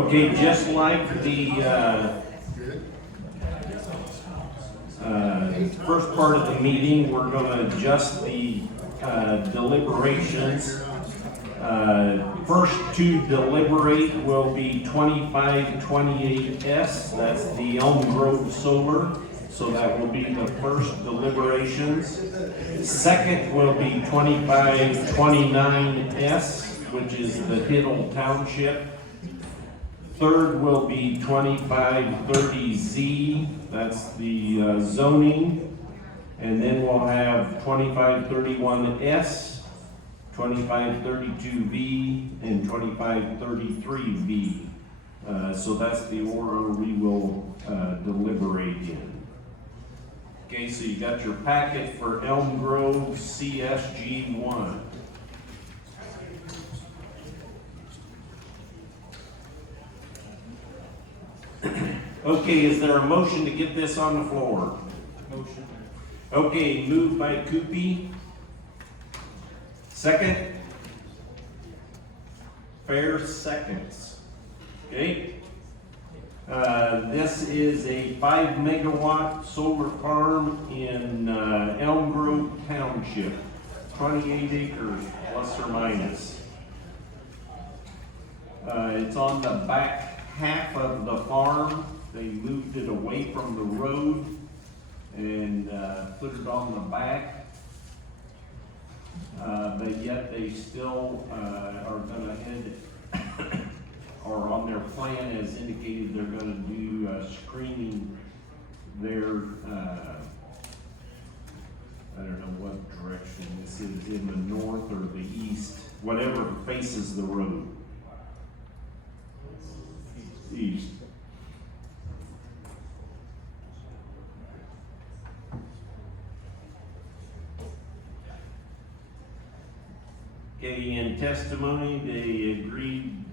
Okay, just like the first part of the meeting, we're going to adjust the deliberations. First to deliberate will be 2528S, that's the Elm Grove Solar, so that will be the first deliberations. Second will be 2529S, which is the Hiddle Township. Third will be 2530Z, that's the zoning. And then we'll have 2531S, 2532V, and 2533V. So that's the order we will deliberate in. Okay, so you got your packet for Elm Grove CSG1. Okay, is there a motion to get this on the floor? Motion. Okay, moved by Coopy. Second? Fair seconds. Okay? This is a 5 megawatt solar farm in Elm Grove Township. 28 acres, plus or minus. It's on the back half of the farm. They moved it away from the road and put it on the back. But yet they still are gonna head, or on their plan as indicated, they're gonna do screening their, I don't know what direction this is, in the north or the east, whatever faces the road. East. Okay, in testimony, they agreed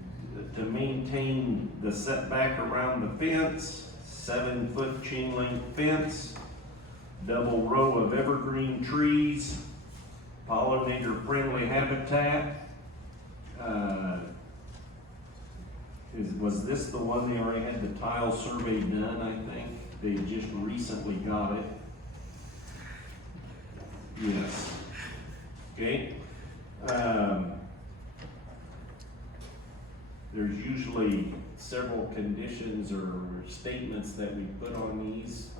to maintain the setback around the fence, 7-foot chain link fence, double row of evergreen trees, pollinator friendly habitat. Was this the one they already had the tile survey done, I think? They just recently got it. Yes. Okay. There's usually several conditions or statements that we put on these.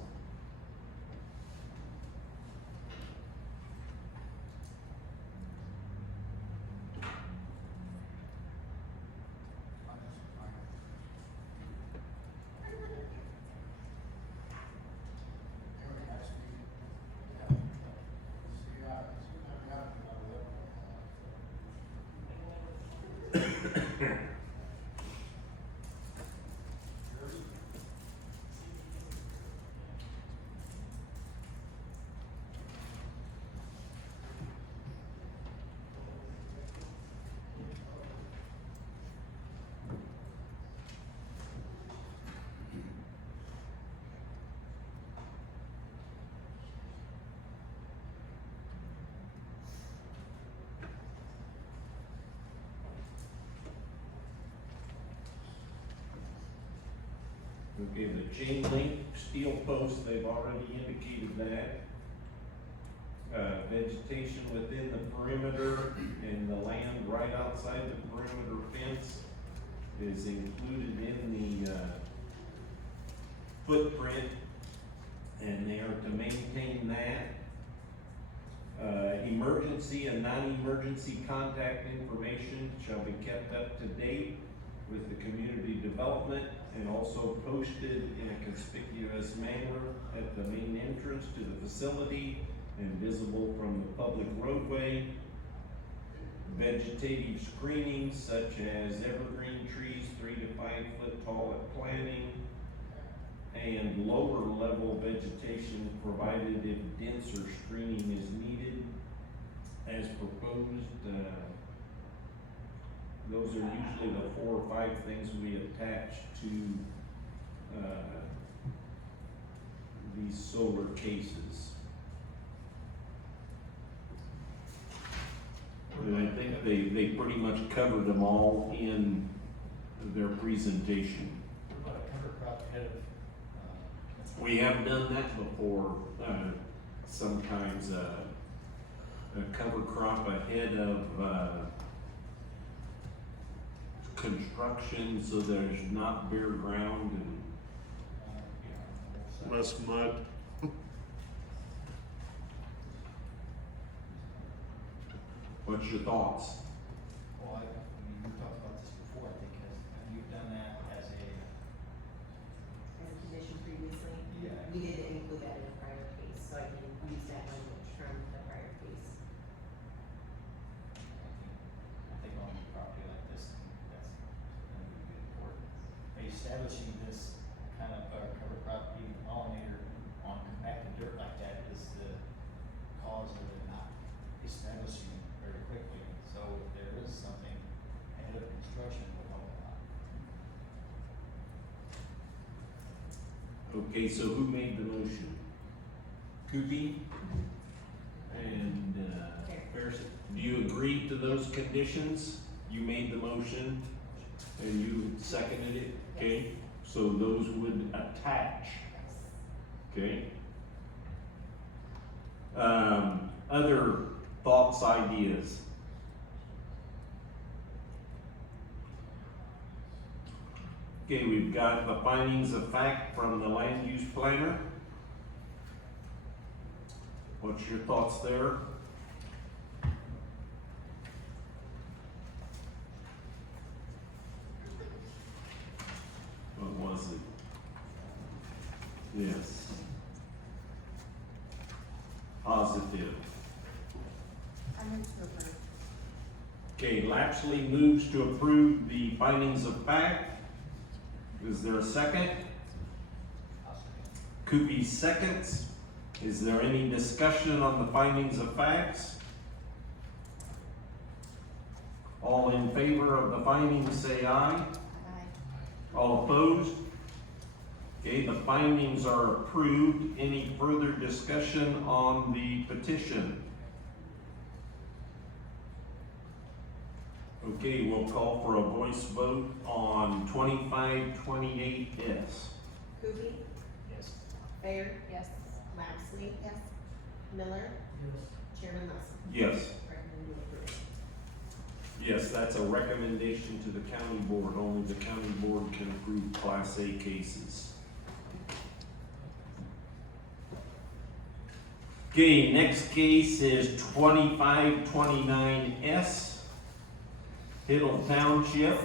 Okay, the chain link steel post, they've already indicated that. Vegetation within the perimeter and the land right outside the perimeter fence is included in the footprint, and they are to maintain that. Emergency and non-emergency contact information shall be kept up to date with the community development and also posted in a conspicuous manner at the main entrance to the facility and visible from the public roadway. Vegetative screening such as evergreen trees 3 to 5 foot tall at planting, and lower level vegetation provided if denser screening is needed as proposed. Those are usually the 4 or 5 things we attach to these solar cases. And I think they pretty much covered them all in their presentation. What about a cover crop ahead of, We have done that before, sometimes a cover crop ahead of construction, so there's not bare ground and Less mud. what's your thoughts? well, I mean, we talked about this before, I think, have you done that as a, As a condition previously. Yeah. We did include that in the prior case, so I can use that language from the prior case. I think on a property like this, that's gonna be good important. By establishing this kind of cover crop being a pollinator on compacted dirt like that is the cause of it not establishing very quickly. So if there is something ahead of construction, it will help a lot. Okay, so who made the motion? Kupi? And, Fair. do you agree to those conditions? You made the motion and you seconded it, okay? So those would attach, okay? Other thoughts, ideas? Okay, we've got the findings of fact from the land use planner. What's your thoughts there? What was it? Yes. Positive. I move to approve. Okay, Lapsley moves to approve the findings of fact. Is there a second? Kupi seconds. Is there any discussion on the findings of facts? All in favor of the findings say aye. Aye. All opposed? Okay, the findings are approved. Any further discussion on the petition? Okay, we'll call for a voice vote on 2528S. Kupi, Yes. Fair. Yes. Lapsley. Yes. Miller. Chairman Nelson. Yes. Recommend you approve. Yes, that's a recommendation to the county board. Only the county board can approve Class A cases. Okay, next case is 2529S, Hiddle Township.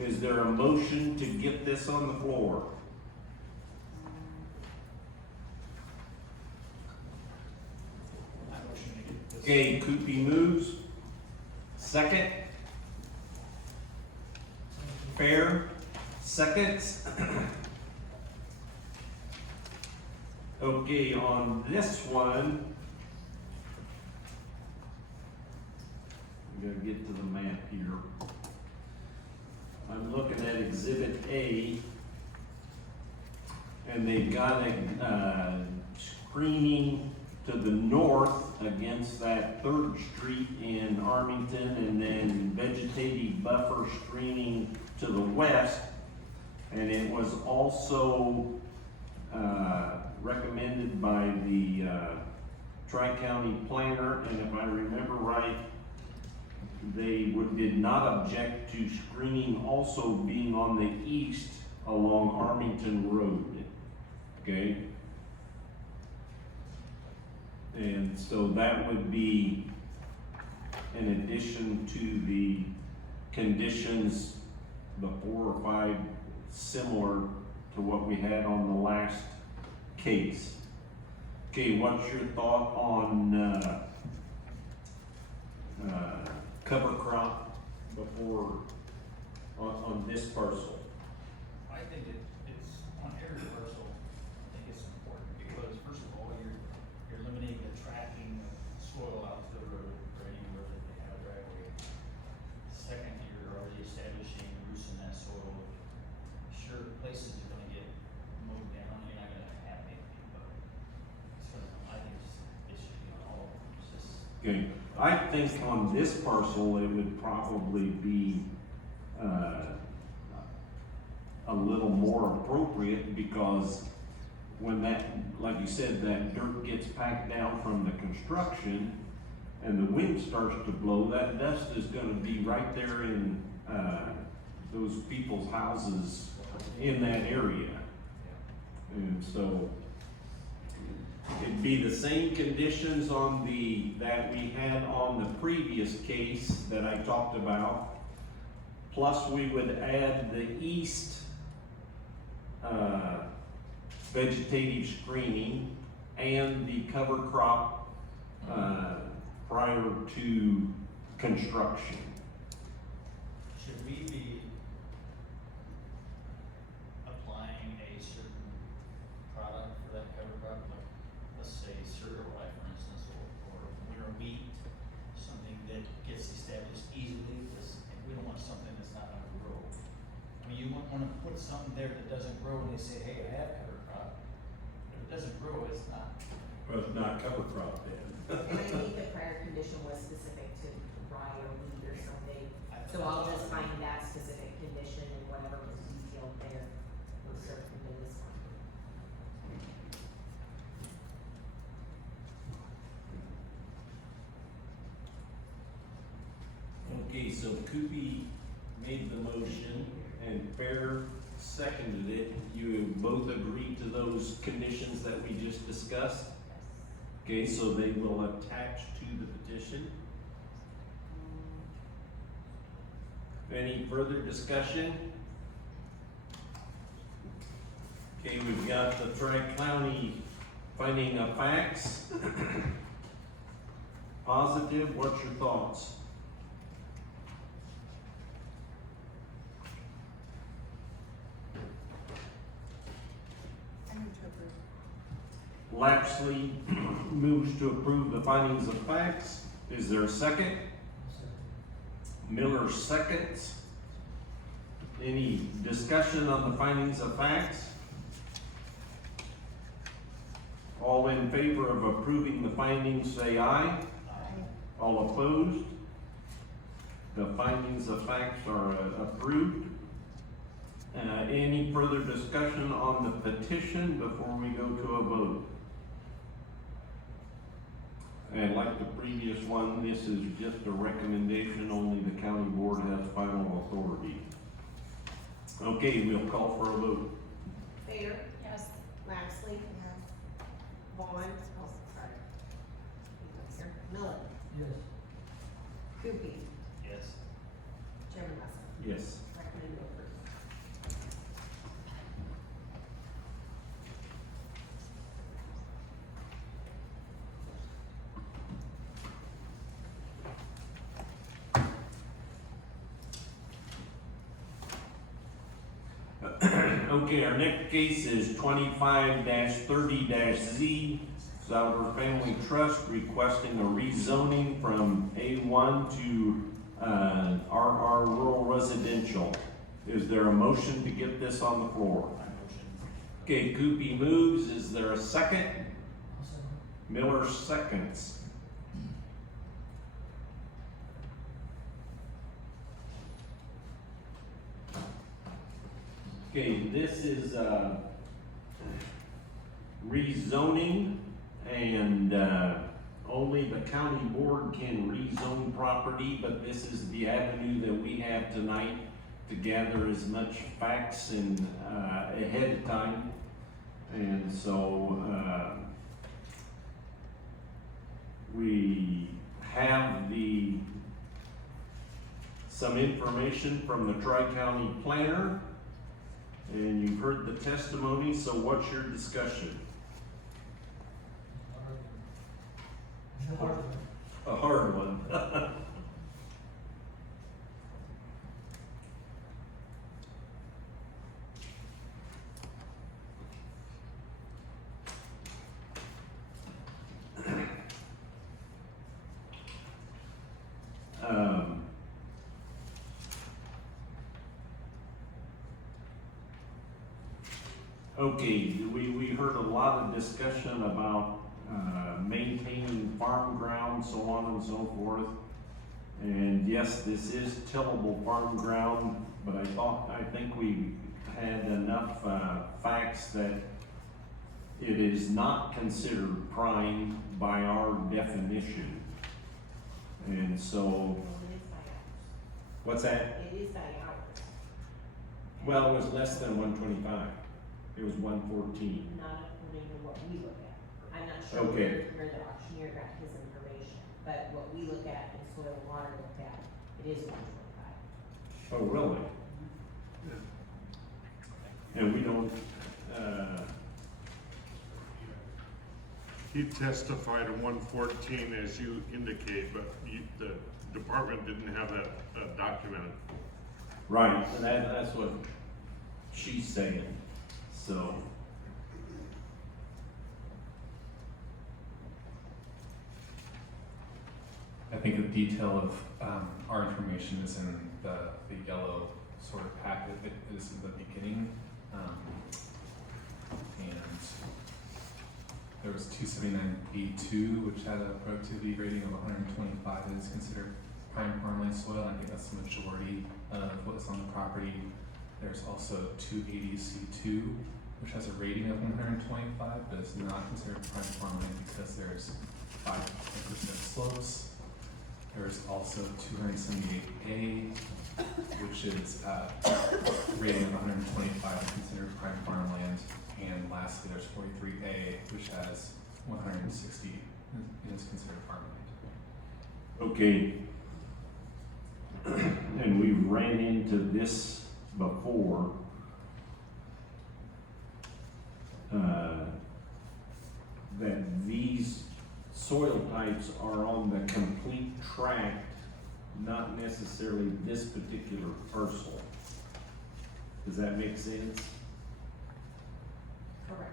Is there a motion to get this on the floor? I motion to get this. Okay, Kupi moves. Second. Fair, seconds. Okay, on this one, we gotta get to the map here. I'm looking at Exhibit A, and they've got a screening to the north against that 3rd Street in Armington, and then vegetative buffer screening to the west. And it was also recommended by the Tri-County planner, and if I remember right, they did not object to screening also being on the east along Armington Road, okay? And so that would be in addition to the conditions, the 4 or 5 similar to what we had on the last case. Okay, what's your thought on cover crop before, on this parcel? I think it's on every parcel, I think it's important, because first of all, you're limiting the tracking of soil out to the road or anywhere that they have a driveway. Second, you're already establishing roots in that soil. Sure, places are gonna get mowed down, you're not gonna have anything, but it's gonna, I think it should be on all of them, it's just. Okay, I think on this parcel, it would probably be a little more appropriate, because when that, like you said, that dirt gets packed down from the construction and the wind starts to blow, that dust is gonna be right there in, those people's houses in that area. And so, it'd be the same conditions on that we had on the previous case that I talked about. Plus we would add the east, vegetative screening and the cover crop, prior to construction. Should we be applying a certain product for that cover crop, like, let's say cereal rye, for instance, or winter wheat, something that gets established easily, because we don't want something that's not gonna grow. I mean, you wanna put something there that doesn't grow and they say, hey, I have cover crop. If it doesn't grow, it's not. Well, it's not cover crop then. And I think the prior condition was specific to rye or wheat or something, so I'll just find that specific condition and whatever was detailed there, will serve in this one. Okay, so Koopy made the motion and Fair seconded it. You both agree to those conditions that we just discussed? Okay, so they will attach to the petition. Any further discussion? Okay, we've got the Tri-County finding of facts. Positive, what's your thoughts? Lapsley moves to approve the findings of facts. Is there a second? Miller seconds. Any discussion on the findings of facts? All in favor of approving the findings, say aye. All opposed? The findings of facts are approved. Any further discussion on the petition before we go to a vote? And like the previous one, this is just a recommendation, only the county board has final authority. Okay, we'll call for a vote. Fair? Yes. Lapsley? Yes. Vaughn? Oh, sorry. Miller? Yes. Koopy? Yes. Chairman Russell? Yes. Recommend to approve. Okay, our next case is 25-30-Z, Salvador Family Trust requesting a rezoning from A1 to RR Rural Residential. Is there a motion to get this on the floor? My motion. Okay, Koopy moves. Is there a second? Miller seconds. Okay, this is rezoning, and only the county board can rezone property, but this is the avenue that we have tonight to gather as much facts and ahead of time. And so we have some information from the Tri-County planner, and you've heard the testimony, so what's your discussion? A hard one. Okay, we heard a lot of discussion about maintaining farm ground, so on and so forth. And yes, this is tillable farm ground, but I think we had enough, facts that it is not considered prime by our definition. And so, Well, it is by hours. what's that? It is by hours, Well, it was less than 125. It was 114. not according to what we look at. I'm not sure Okay. where the auctioneer got his information, but what we look at and soil and water look at, it is 125. Oh, really? And we don't, He testified at 114 as you indicate, but the department didn't have that documented. right, and that's what she's saying, so. I think the detail of our information is in the yellow sort of packet. It is in the beginning. And there was 279B2, which had a productivity rating of 125. It is considered prime farmland soil. I think that's the majority of what's on the property. There's also 280C2, which has a rating of 125, but it's not considered prime farmland because there's 5% slopes. There's also 278A, which is rating of 125, considered prime farmland. And lastly, there's 43A, which has 160, and is considered farmland. Okay. And we ran into this before. That these soil types are on the complete tract, not necessarily this particular parcel. Does that make sense? Correct.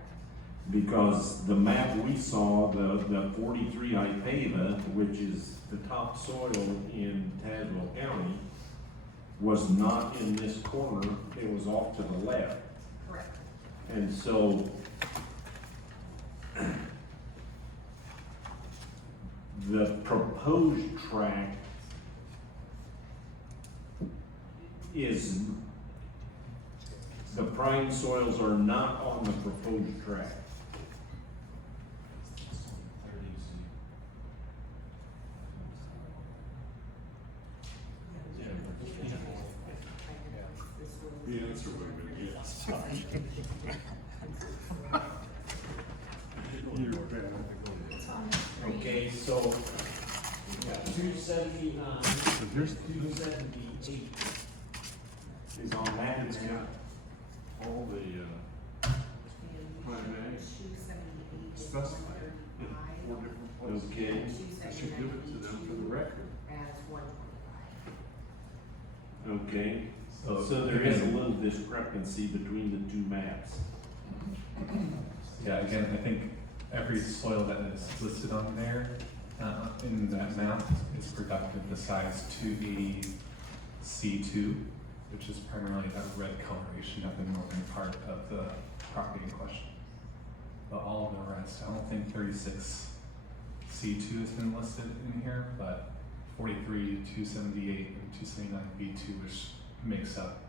Because the map we saw, the 43 Ipava, which is the top soil in Tazewell County, was not in this corner, it was off to the left. Correct. And so, the proposed tract is, the prime soils are not on the proposed tract. The answer would have been yes. You're bad. Okay, so, we got 279, Here's 278 is on that It's map. got all the, prime ag specified in 4 different places. Okay, I should give it to them for the record. As 125. okay, so there is a little discrepancy between the two maps. Yeah, again, I think every soil that is listed on there, in that map is productive the size 280C2, which is primarily that red coloration of the northern part of the property in question. But all of the rest, I don't think 36C2 has been listed in here, but 43, 278, and 279B2, which makes up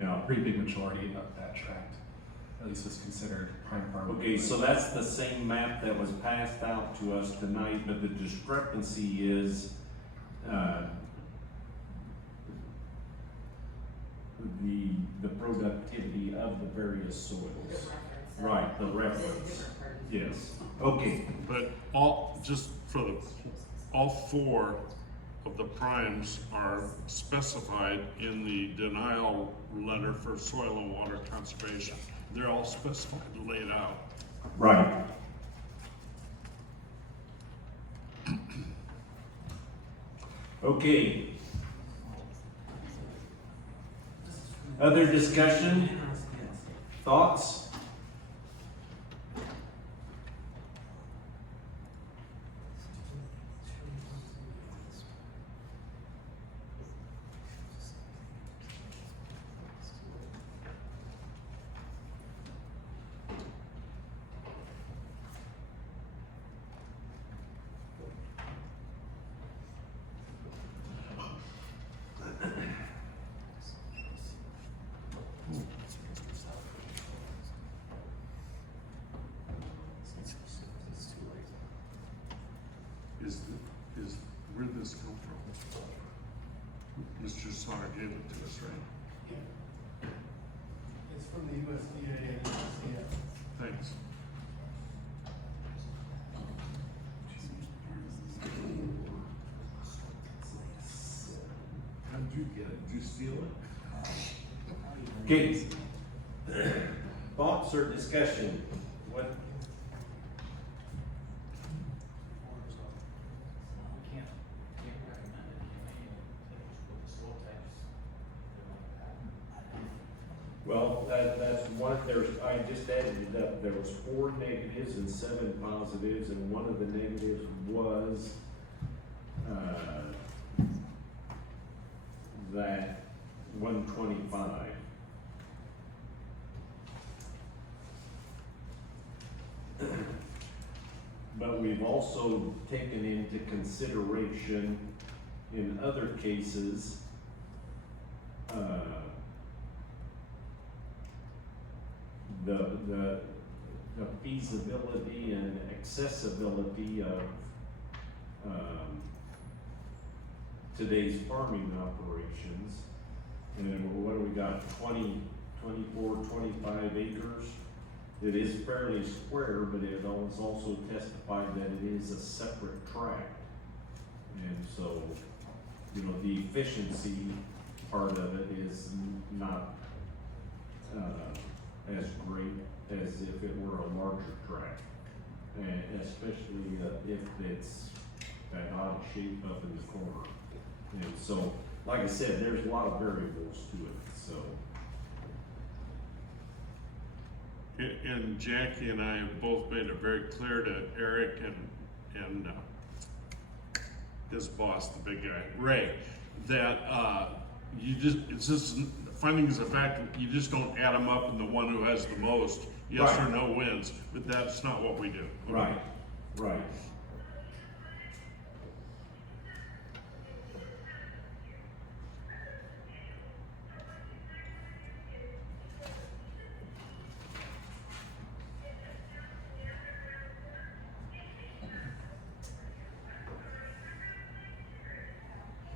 Yeah. a pretty big majority of that tract, at least was considered prime farm. Okay, so that's the same map that was passed out to us tonight, but the discrepancy is, the productivity of the various The soils. reference. Right, the There's a reference. different party. Yes, okay, But all, just for the, all 4 of the primes are specified in the denial letter for soil and water conservation. They're all specified, laid out. right. Okay. Other discussion? Thoughts? where'd this come from? Mr. Sauter gave it to us, right? It's from the USDA and USDA. Thanks. How'd you get it? Did you steal it? Okay. Thoughts or discussion? What, We can't recommend it, with the soil types. well, that's one, I just added it up, there was 4 negatives and 7 positives, and one of the negatives was, that 125. But we've also taken into consideration in other cases, the feasibility and accessibility of, today's farming operations. And then what do we got, 24, 25 acres? It is fairly square, but it was also testified that it is a separate tract. And so, you know, the efficiency part of it is not, as great as if it were a larger tract. And especially if it's that odd shape up in the corner. And so, like I said, there's a lot of variables to it, so. And Jackie and I have both made it very clear to Eric and his boss, the big guy, Ray, that, it's just, findings of fact, you just don't add them up and the one who has the most, yes or Right. no wins, but that's not what we do. Right.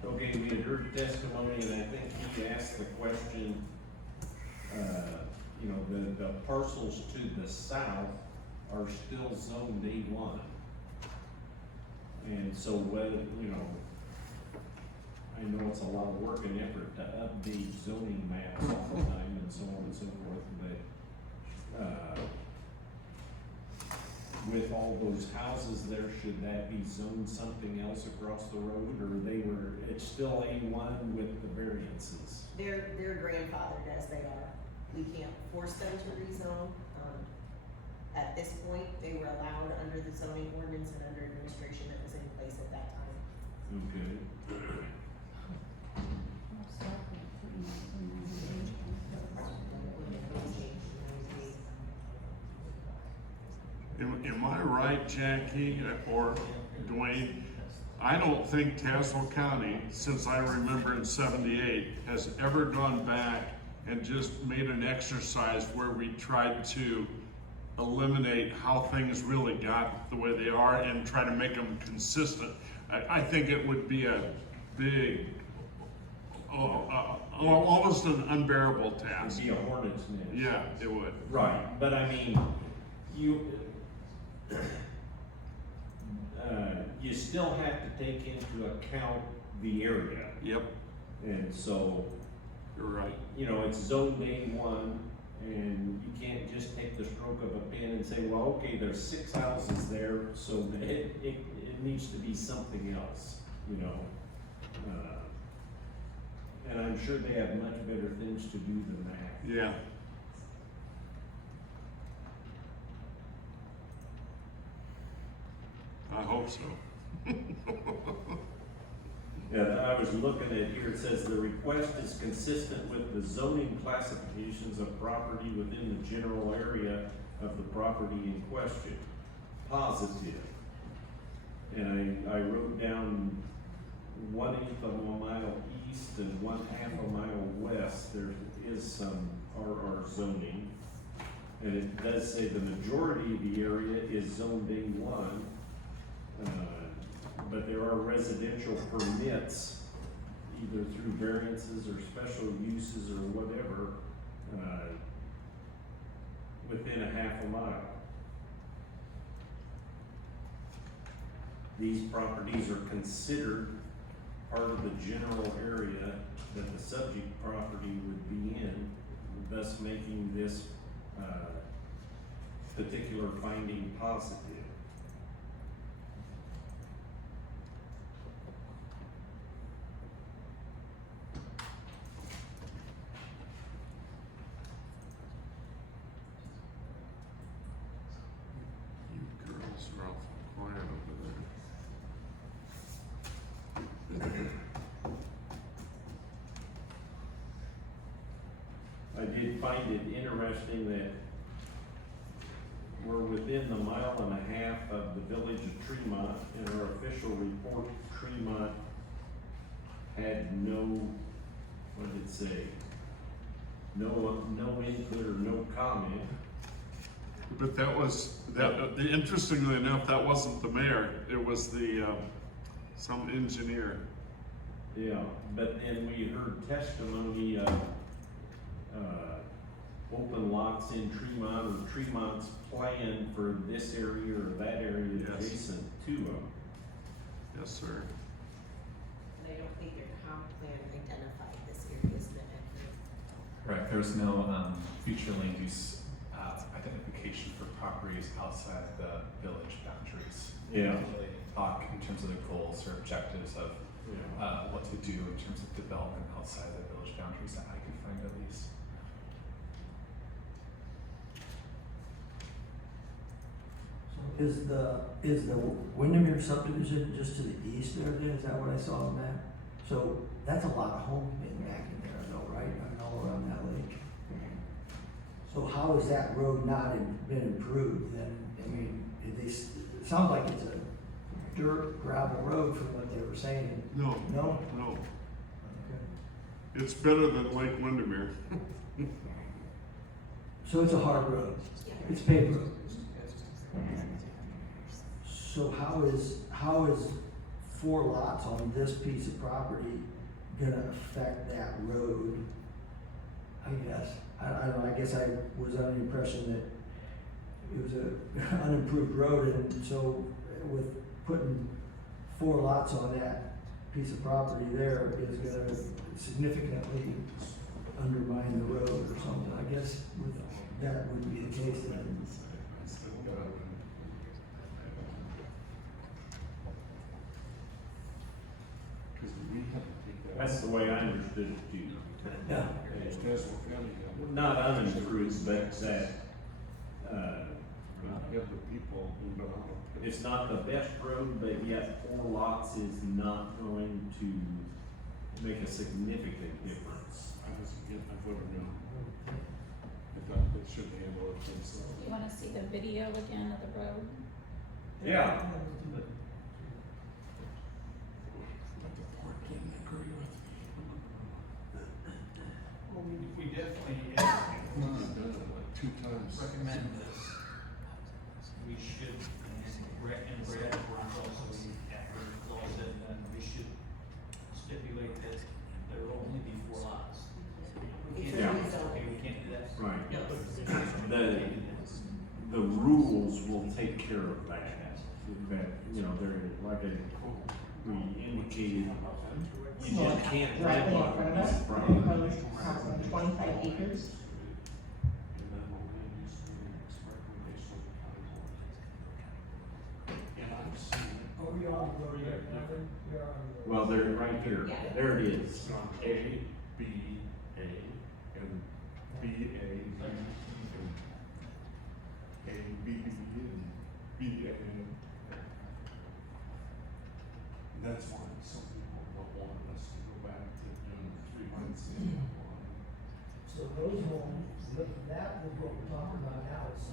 Okay, we had heard testimony, and I think he asked the question, you know, the parcels to the south are still zoned A1. And so whether, you know, I know it's a lot of work and effort to update zoning maps all the time and so on and so forth, but, with all those houses there, should that be zoned something else across the road, or it's still A1 with the variances? They're grandfathered as they are. We can't force them to rezone. At this point, they were allowed under the zoning ordinance and under administration that was in place at that time. Okay. Am I right, Jackie or Dwayne? I don't think Tazewell County, since I remember in '78, has ever gone back and just made an exercise where we tried to eliminate how things really got the way they are and try to make them consistent. I think it would be a big, almost an unbearable task. It'd be a hornet's nest. Yeah, it would. Right, but I mean, you still have to take into account the area. Yep, And so, you're right. you know, it's zoned A1, and you can't just take the stroke of a pen and say, well, okay, there's 6 houses there, so it needs to be something else, you know? And I'm sure they have much better things to do than that. Yeah. I hope so. Yeah, I was looking at here, it says the request is consistent with the zoning classifications of property within the general area of the property in question. Positive. And I wrote down 1/8 of a mile east and 1/2 a mile west, there is some RR zoning. And it does say the majority of the area is zoned A1. but there are residential permits, either through variances or special uses or whatever, within a half a mile. These properties are considered part of the general area that the subject property would be in, thus making this, particular finding positive. You girls are awful quiet over there. I did find it interesting that we're within the mile and a half of the village of Tremont. In our official report, Tremont had no, what did it say? No input or no comment. But that was, interestingly enough, that wasn't the mayor, it was the, some engineer. Yeah, but then we heard testimony of, open lots in Tremont or Tremont's plan for this area or that area Yes. adjacent to them. Yes, sir. And I don't think their comp plan identified this area as the accurate. Correct, there was no, future land use, identification for properties outside the village boundaries. Yeah. Talk in terms of the goals or objectives of, what to do in terms of development outside the village boundaries that I could find at least. Is the Windermere subdivision just to the east there then, is that what I saw on that? So that's a lot of homes being back in there though, right, and all around that lake? So how has that road not been improved then? I mean, it sounds like it's a dirt gravel road from what they were saying. No. No? No, Okay. it's better than Lake Windermere. So it's a hard road, it's paved road. So how is 4 lots on this piece of property gonna affect that road? I guess, I don't know, I guess I was under the impression that it was a unimproved road, and so with putting 4 lots on that piece of property there is gonna significantly undermine the road or something, I guess that would be the case then. That's the way I understood it too. Yeah. Not unimproved, but that, it's not the best road, but yet 4 lots is not going to make a significant difference. You wanna see the video again of the road? Yeah. We definitely recommend this. We should, and Brad worked also, after it's all said and done, we should stipulate that there will only be 4 lots. We can't, Yeah. okay, we can't do that. Right. The rules will take care of that. That, you know, they're, like we indicated, you just can't Directly in landlock front a of piece us, of property. proposed approximately 25 acres. Are we on the road yet, Nathan? We are on the road. Well, they're right here. Yeah. There it is. A, B, A, and B, A, A, B, and B, A. That's why some people don't want us to go back to doing 3 months. So those homes, that is what we're talking about now, it's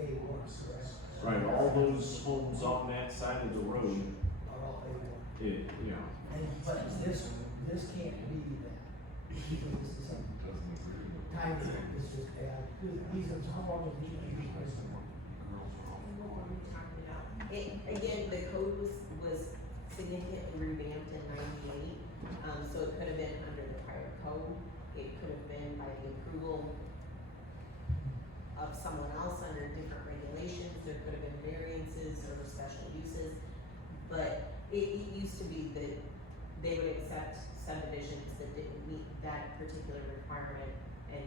A1, correct? Right, all those homes on that side of the road, Are all A1. But this can't be that. This is some tiny, it's just bad. These are, how long have these been? What were we talking about? Again, the code was So it could have been under the prior code, it could have been by the approval of someone else under different regulations, there could have been variances or special uses. But it used to be that they would accept subdivisions that didn't meet that particular requirement and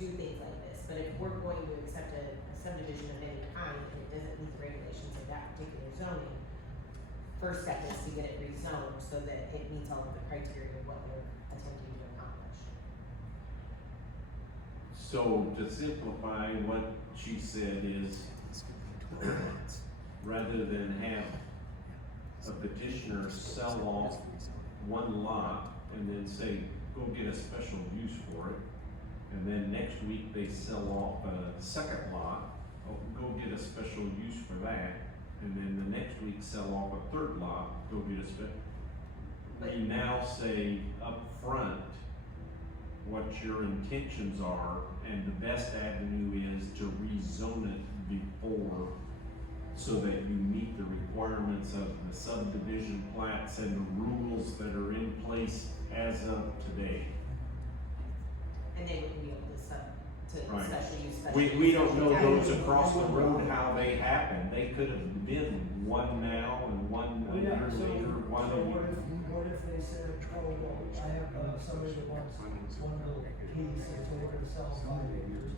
do things like this. But if we're going to accept a subdivision of any kind and it doesn't meet the regulations of that particular zoning, first step is to get it rezoned so that it meets all of the criteria of what they're attempting to accomplish. So to simplify, what she said is, rather than have a petitioner sell off one lot and then say, go get a special use for it, and then next week they sell off a second lot, oh, go get a special use for that, and then the next week sell off a third lot, go get a we now say up front what your intentions are, and the best avenue is to rezone it before, so that you meet the requirements of the subdivision plats and the rules that are in place as of today. And they wouldn't be able to Right. special use, special We use, don't know special use. those across the road, how they happen. They could have been one now and one a year later, one a year. What if they said, oh, well, I have somebody that wants one little piece, and so we're gonna sell 5 acres,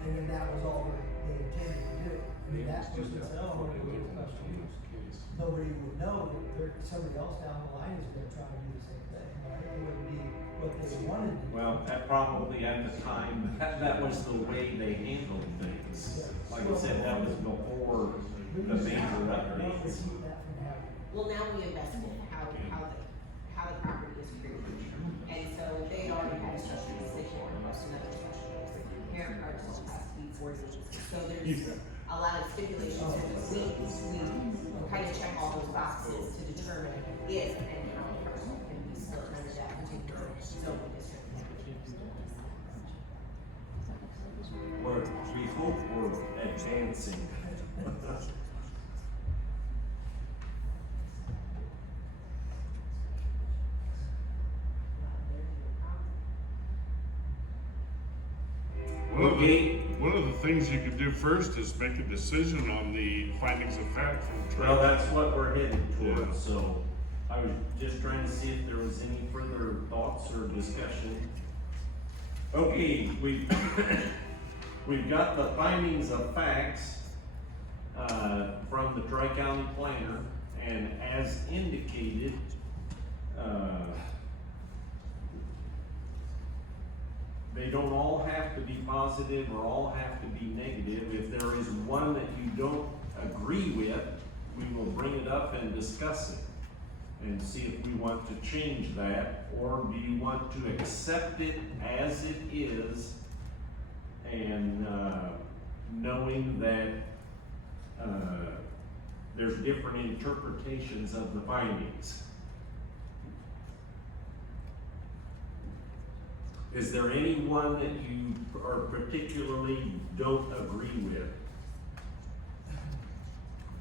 and then that was all they intended to do. I mean, that's just, oh, we're gonna do a special use. Nobody would know that somebody else down the line is gonna try to do the same thing, right? It wouldn't be what they wanted to do. Well, that probably at the time, that was the way they handled things. Like I said, that was before the major updates. Well, now we investigate how the property is created. And so they already had a special use, they can't request another special use. The parent parcel has to be 40. So there's a lot of stipulations, and we kind of check all those boxes to determine if and how a parcel can be split under that particular zoning district. We hope we're advancing. One of the things you could do first is make a decision on the findings of fact from Well, Trent. that's what we're headed Yeah. towards, so I was just trying to see if there was any further thoughts or discussion. Okay, we've got the findings of facts, from the Tri-County Planner, and as indicated, they don't all have to be positive or all have to be negative. If there is one that you don't agree with, we will bring it up and discuss it and see if we want to change that, or do you want to accept it as it is and knowing that there's different interpretations of the findings. Is there any one that you are particularly don't agree with?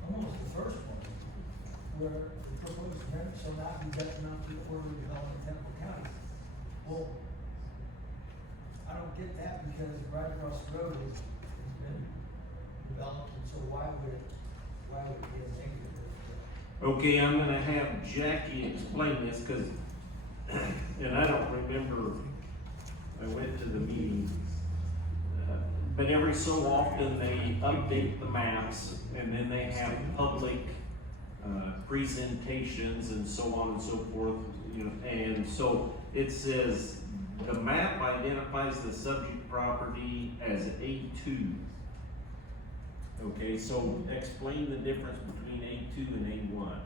Almost the first one, where the proposed amendment shall not be detrimental to the orderly development of Temple County. Well, I don't get that, because right across the road has been developed, and so why would it be a negative? Okay, I'm gonna have Jackie explain this, cause, and I don't remember, I went to the meeting, but every so often they update the maps, and then they have public, presentations and so on and so forth, you know, and so it says, the map identifies the subject property as A2. Okay, so explain the difference between A2 and A1.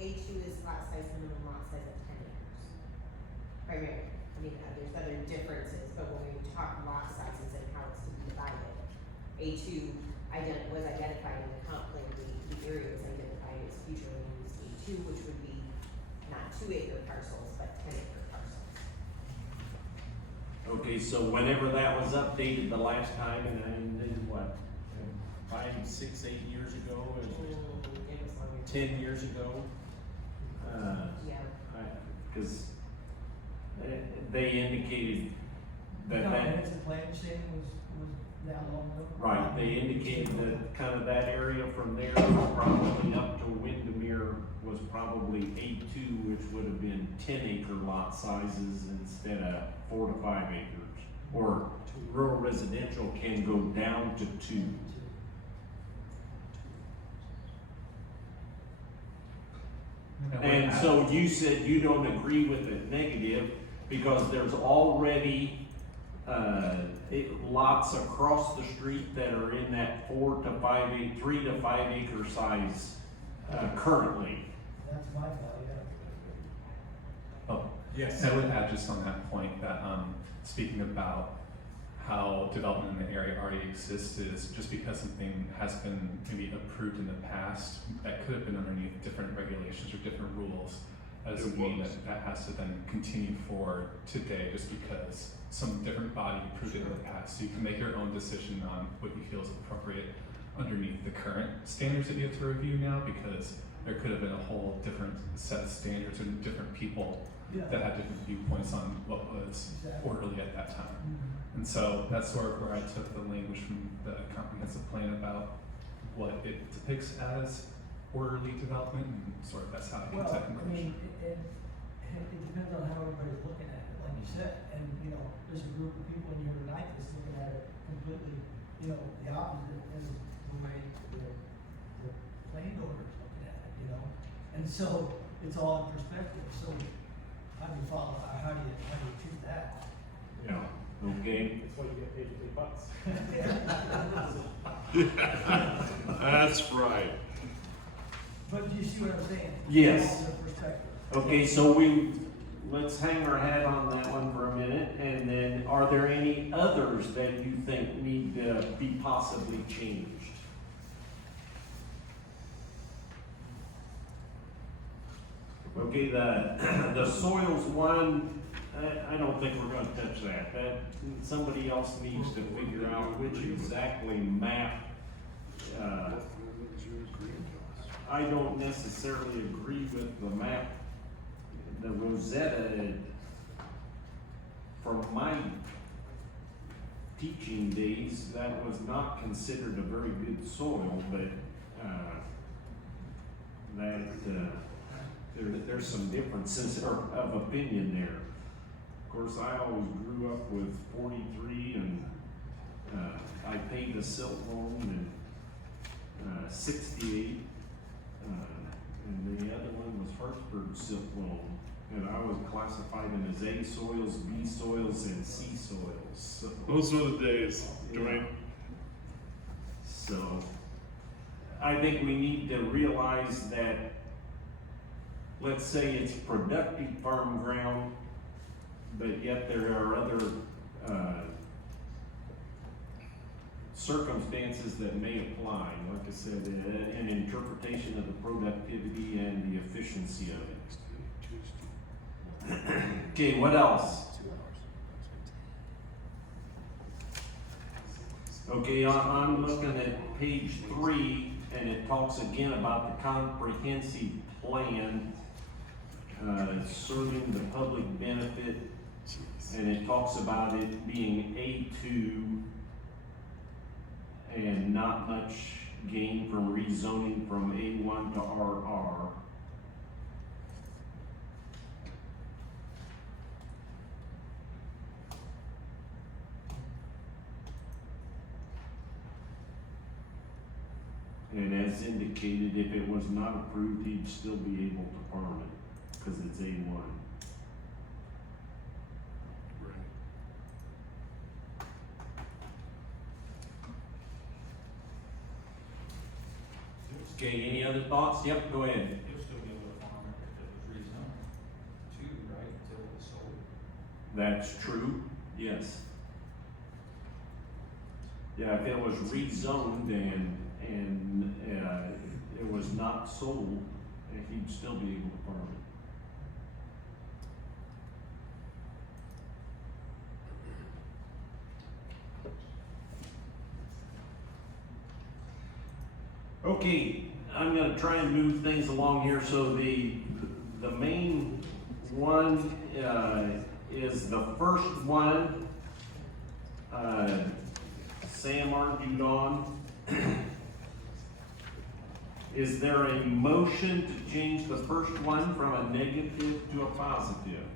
A2 is lot size, minimum lot size of 10 acres. Primarily, I mean, there's other differences, but when we talk lot sizes and how it's to be divided, A2 was identified in the comp plan, the area was identified as future land use A2, which would be not 2-acre parcels, but 10-acre parcels. Okay, so whenever that was updated the last time, and I did what, 5, 6, 8 years ago, It was longer. 10 years ago? Yeah. Cause they indicated that Comprehensive plan saying was that long ago? right, they indicated that kind of that area from there, probably up to Windermere was probably A2, which would have been 10-acre lot sizes instead of 4 to 5 acres. Or rural residential can go down to 2. And so you said you don't agree with it negative because there's already lots across the street that are in that 3 to 5 acre size currently. That's my thought, yeah. Oh, Yes. I would add just on that point that, speaking about how development in the area already exists is just because something has been maybe approved in the past, that could have been underneath different regulations or different rules. That doesn't mean that that has to then continue forward today just because some different body approved it in the past. So you can make your own decision on what you feel is appropriate underneath the current standards that you have to review now, because there could have been a whole different set of standards and different people Yeah. that had different viewpoints on what was Exactly. orderly at that time. Mhm. And so that's sort of where I took the language from the comprehensive plan about what it depicts as orderly development, and sort of that's how I came to Well, that I conclusion. mean, it depends on how everybody's looking at it, like you said, and, there's a group of people in here tonight that's looking at it completely, the opposite, and the way the landowner's looking at it, and so, it's all in perspective, so, how do you follow, how do you treat that? Yeah. Okay. That's why you get paid $8. That's right. But do you see what I'm saying? Yes. All the perspective. Okay, so let's hang our hat on that one for a minute, and then are there any others that you think need to be possibly changed? Okay, the soils one, I don't think we're gonna touch that. Somebody else needs to figure out which exactly map. I don't necessarily agree with the map, the Rosetta. From my teaching days, that was not considered a very good soil, but, there's some differences of opinion there. Of course, I always grew up with 43 and, I paid the silt loan and, 68. And the other one was Hartsburg silt loan. And I was classified them as A soils, B soils, and C soils. So, Those were the days, Dwayne. so I think we need to realize that, let's say it's productive farm ground, but yet there are other circumstances that may apply. Like I said, an interpretation of the productivity and the efficiency of it. Okay, what else? Okay, I'm looking at page 3, and it talks again about the comprehensive plan serving the public benefit, and it talks about it being A2 and not much gain from rezoning from A1 to RR. And as indicated, if it was not approved, he'd still be able to farm it, because it's A1. Okay, any other thoughts? Yep, go ahead. You'll still be able to farm it if it was rezoned too, right, until it was sold. That's true, yes. Yeah, if it was rezoned and it was not sold, he'd still be able to farm it. Okay, I'm gonna try and move things along here. So the main one, is the first one, Sam argued on. Is there a motion to change the first one from a negative to a positive?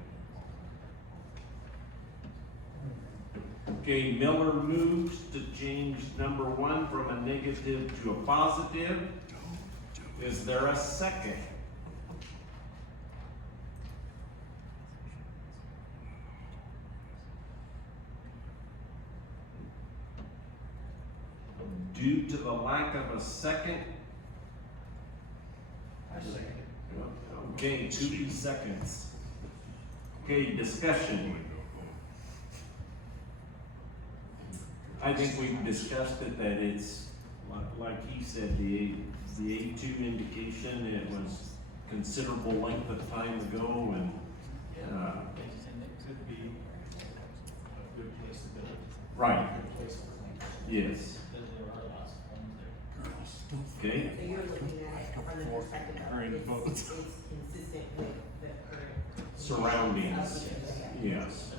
Okay, Miller moves to change number one from a negative to a positive. Is there a second? Due to the lack of a second, I second it. okay, 2 seconds. Okay, discussion. I think we've discussed it, that it's, like he said, the A2 indication, it was considerable length of time ago, and, And it could be a good place to build. right, A good place to plant. yes, Because there are lots of homes there. okay, So you're looking at it from the perspective of it's consistent with the current. surroundings, yes.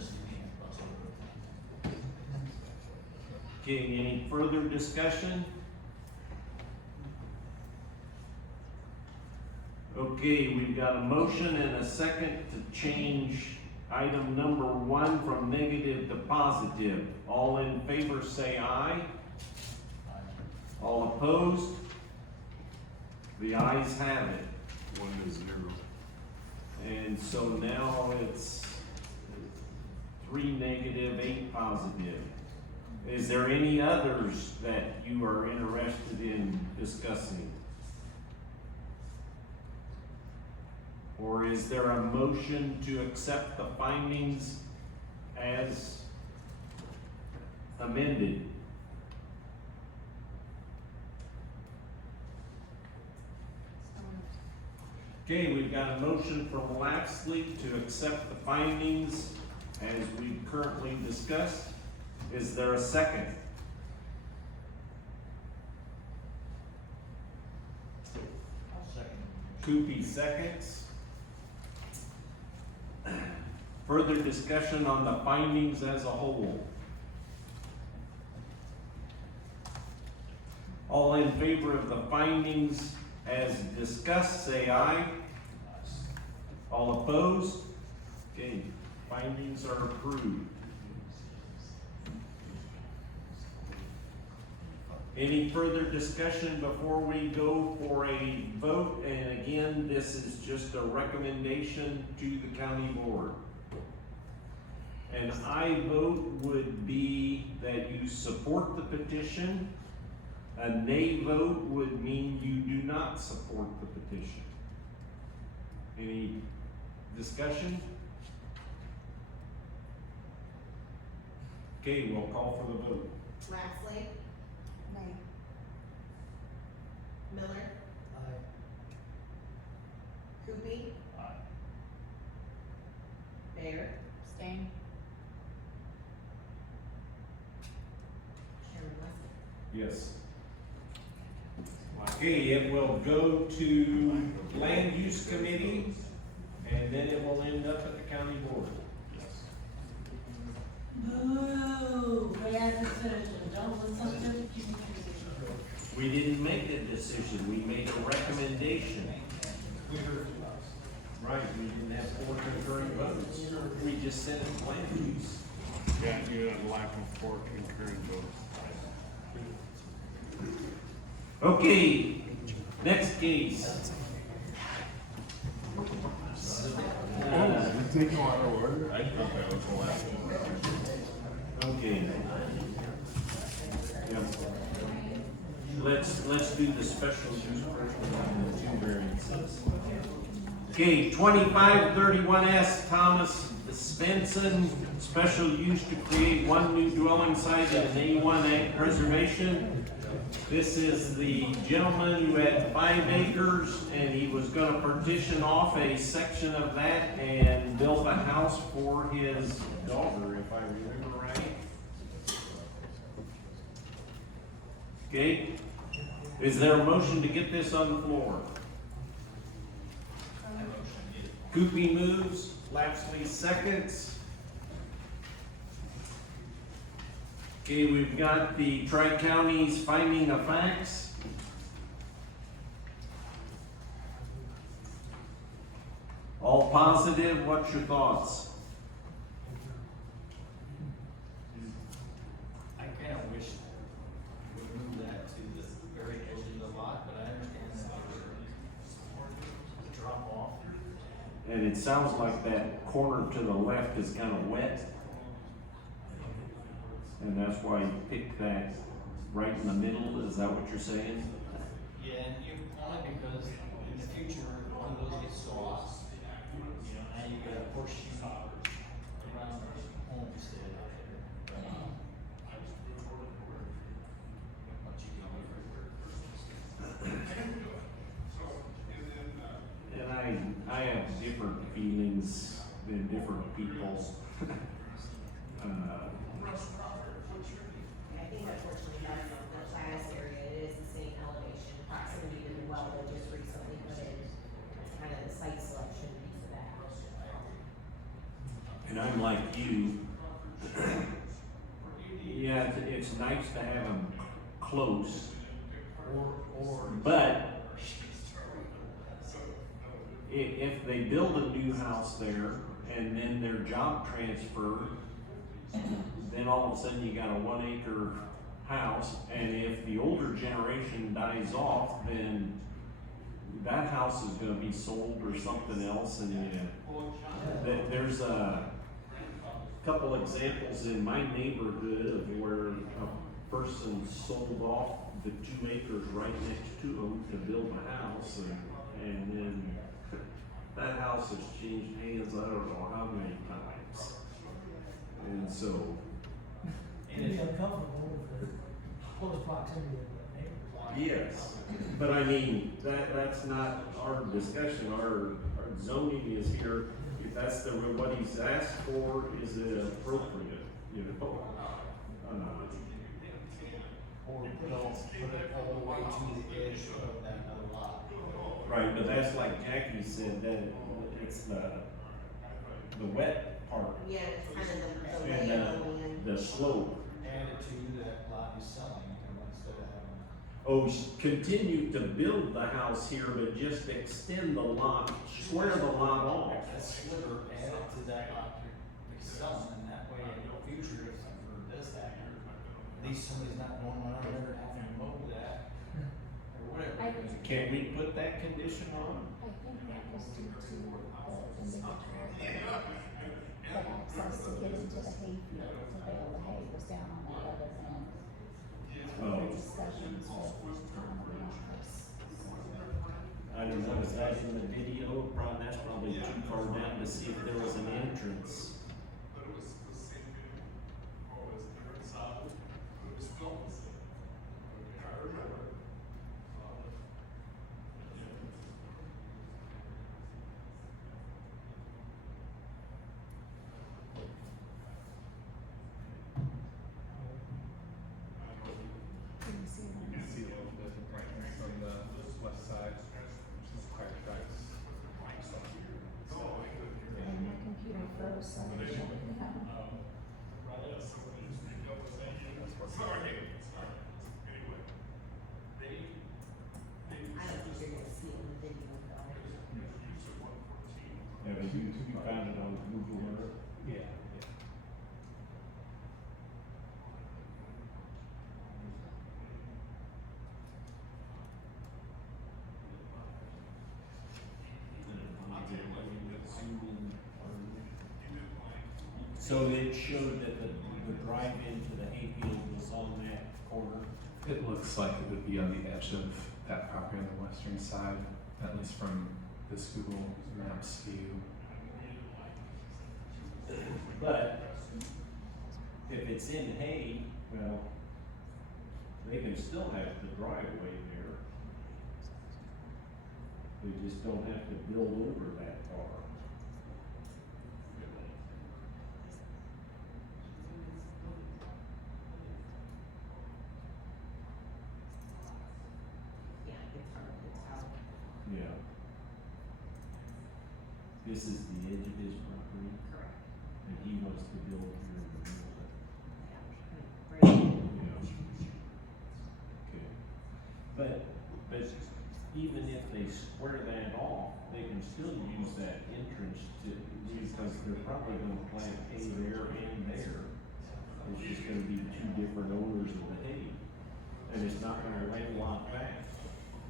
Okay, any further discussion? Okay, we've got a motion and a second to change item number one from negative to positive. All in favor say aye. All opposed? The ayes have it. 1-0. And so now it's 3 negative, 8 positive. Is there any others that you are interested in discussing? Or is there a motion to accept the findings as amended? Okay, we've got a motion from Lapsley to accept the findings as we currently discussed. Is there a second? I'll second it. Coopy seconds. Further discussion on the findings as a whole. All in favor of the findings as discussed, say aye. All opposed? Okay, findings are approved. Any further discussion before we go for a vote? And again, this is just a recommendation to the county board. An aye vote would be that you support the petition. A nay vote would mean you do not support the petition. Any discussion? Okay, we'll call for the vote. Lapsley? Nay. Miller? Aye. Coopy? Aye. Bayer? Abstain. Chairman Wesley? Yes. Okay, it will go to Land Use Committee, and then it will end up at the county board. Boo, bad decision, don't listen to the future. We didn't make a decision, we made a recommendation. Right, we didn't have 4 concurrent votes. We just said it land use. Yeah, you had a lack of 4 concurrent votes. Okay, next case. Take no out of order. I thought that was the last one. Okay. Yep. Let's do the special use first and the 2 variances. Okay, 2531S Thomas Svensson, special use to create 1 new dwelling site in an A1 ag preservation. This is the gentleman who had 5 acres and he was gonna partition off a section of that and build a house for his daughter, if I remember right. Okay, is there a motion to get this on the floor? I motion it. Coopy moves, Lapsley seconds. Okay, we've got the Tri-County's finding of facts. All positive, what's your thoughts? I kinda wish we moved that to the very edge of the lot, but I understand that there's a drop off. And it sounds like that corner to the left is kind of wet. And that's why you picked that right in the middle, is that what you're saying? Yeah, and only because in the future, one of those gets sold, you know, now you got a horseshoe around the homestead out there. But you can And I have different feelings than different people. I think unfortunately that's the class area, it is the same elevation, proximity to the well, they just recently put in kind of the site selection piece of that. And I'm like you. Yeah, it's nice to have them close, but if they build a new house there and then their job transfer, then all of a sudden you got a 1 acre house, and if the older generation dies off, then that house is gonna be sold or something else, and there's a couple examples in my neighborhood of where a person sold off the 2 acres right next to them to build a house, and then that house has changed hands, I don't know how many times. And so, It'd be uncomfortable with the close proximity of the neighbors. yes, but I mean, that's not our discussion, our zoning is here, if that's what he's asked for, is it appropriate, you know? Or put it all the way to the edge of that other lot. Right, but that's like Jackie said, that it's the wet part Yeah, it's kind of the and lay of the land. the slope. Add it to that lot he's selling, instead of having. Oh, continue to build the house here, but just extend the lot, square the lot off. That sliver, add it to that lot you're selling, and that way in the future, if something does happen, at least somebody's not going around there having to mow that, or whatever. Can we put that condition on? I think that was due to the individual that had access to get into the hayfield to bale the hay was down on that other end. Oh. The discussions with the office. I don't know, is that in the video? Probably, that's probably too far down to see if there was an entrance. Can you see You one? can see a little bit of brightness on the west side, some tire tracks. And my computer froze, so I shut it down. I don't think you're gonna see it in the video though. Yeah, but you found it on Google Earth? Yeah. So it showed that the drive into the hayfield was on that corner? It looks like it would be on the edge of that property on the western side, at least from this Google Maps view. But if it's in hay, well, they can still have the driveway there. They just don't have to build over that far. Yeah, it's hard to tell. Yeah. This is the edge of his property, Correct. and he wants to build here in the middle. Yeah. Right. square that off, they can still use that entrance to, because they're probably gonna plant hay there and there. It's just gonna be two different owners of the hay, and it's not gonna landlock back.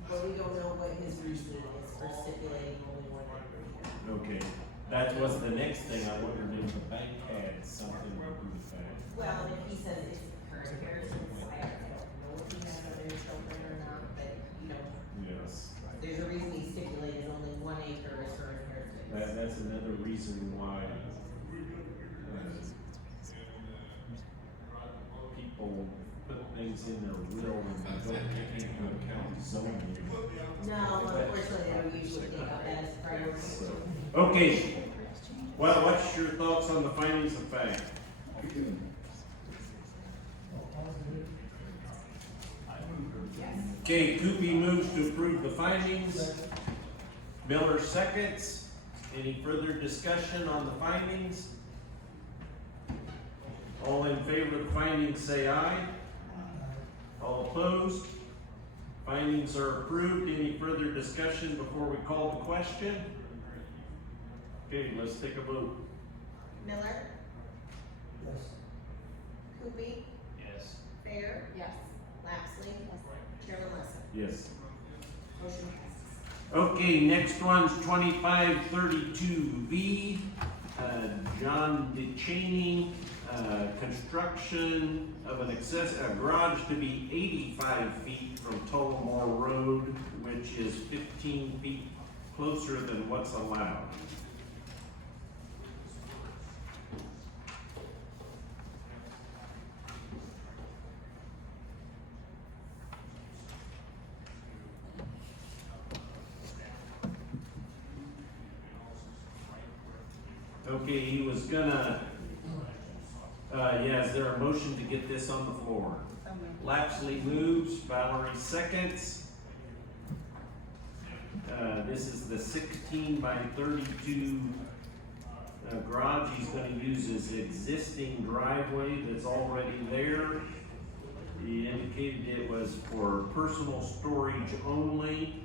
But we don't know what his reasoning is for stipulating only one acre here. Okay, that was the next thing, I wondered if the bank had something to do with that. Well, and if he says it's the current inheritance, I don't know if he has other children or not, but, you know, Yes. there's a reason he stipulated only 1 acre is for inheritance. That's another reason why, people put things in their will and don't take into account zoning. No, unfortunately, they don't usually think of that as priority. So, okay, well, what's your thoughts on the findings of fact? Okay, Coopy moves to approve the findings. Miller seconds. Any further discussion on the findings? All in favor of the findings say aye. All opposed? Findings are approved. Any further discussion before we call the question? Okay, let's take a vote. Miller, Yes. Coopy, Yes. Fair, Yes. Lapsley, Chairman Lessing. Yes. Motion passes. Okay, next one's 2532B, John DeChaney, construction of a garage to be 85 feet from Tullamore Road, which is 15 feet closer than what's allowed. Okay, he was gonna, is there a motion to get this on the floor? Lapsley moves, Valerie seconds. This is the 16 by 32 garage. He's gonna use his existing driveway that's already there. He indicated it was for personal storage only.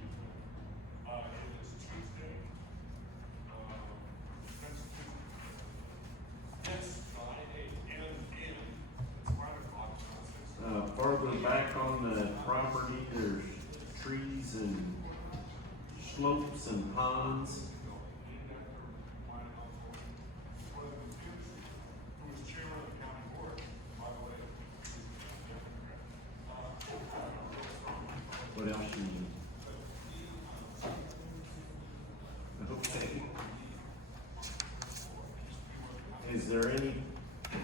Farther back on the property, there's trees and slopes and ponds. What else you need? Okay. Is there any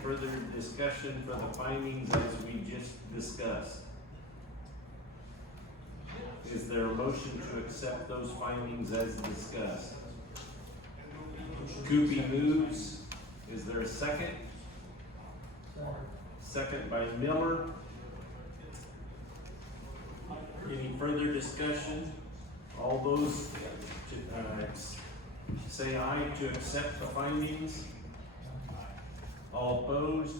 further discussion for the findings as we just discussed? Is there a motion to accept those findings as discussed? Coopy moves. Is there a second? Second by Miller. Any further discussion? All those say aye to accept the findings. All opposed?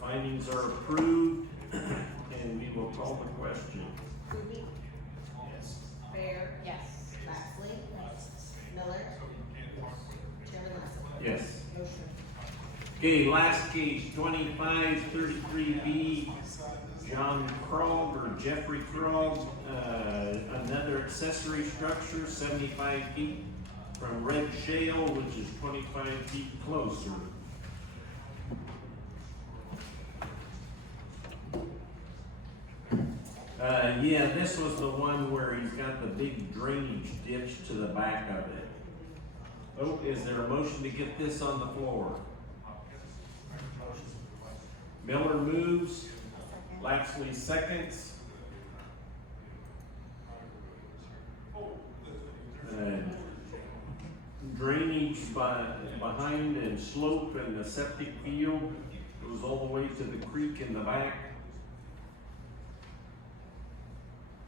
Findings are approved, and we will call the question. Coopy, Yes. Fair, Yes. Lapsley, Miller, Chairman Lessing. Yes. Motion. Okay, last case, 2533B, John Krog or Jeffrey Krog, another accessory structure, 75 feet from Red Shale, which is 25 feet closer. This was the one where he's got the big drainage ditch to the back of it. Oh, is there a motion to get this on the floor? Miller moves, Lapsley seconds. Drainage behind and slope and the septic field goes all the way to the creek in the back.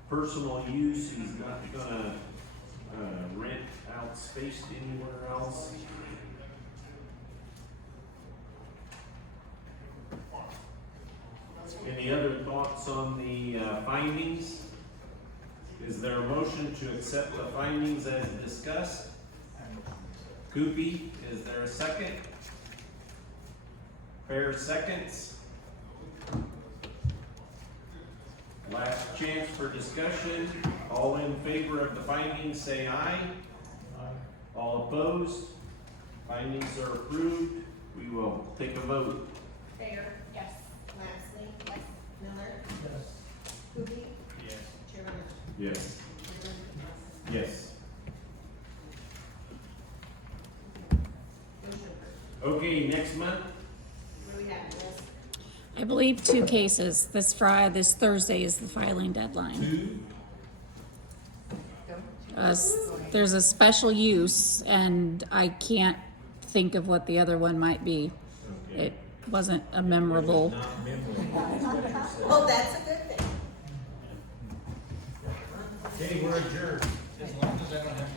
Personal use, he's not gonna rent out space anywhere else. Any other thoughts on the findings? Is there a motion to accept the findings as discussed? Koopy, is there a second? Fair seconds. Last chance for discussion. All in favor of the findings, say aye. All opposed? Findings are approved. We will take a vote. Fair. Yes. Lapsley. Yes. Miller. Yes. Coopey. Yes. Chairman Rush. Yes. Yes. Motion approved. Okay, next month, What do we have, Liz? I believe 2 cases. This Thursday is the filing deadline. two. There's a special use, and I can't think of what the other one might be. It wasn't a memorable. Well, that's a good thing. Okay, we're adjourned. As long as I don't have to